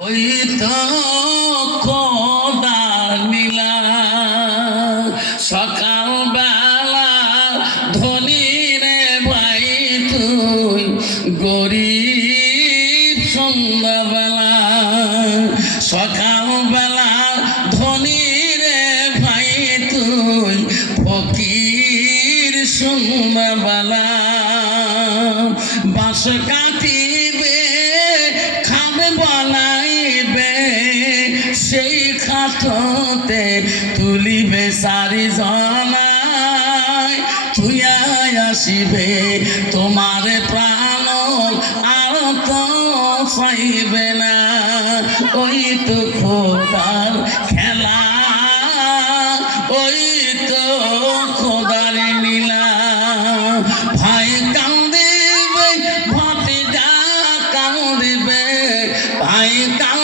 ওই তো খোদার নীলা সকালবেলা ধনী রে ভাই তুই গরিব সন্ধ্যাবেলা সকালবেলা ধনী রে ভাই তুই ফকির সন্ধ্যাবেলা বাঁশ কাটিবে খাবে বলাইবে সেই খাটতে তুলিবে সারি জনায় তুইয়া আসিবে তোমার প্রাণ আর তো চাইবে না ওই তো খোদার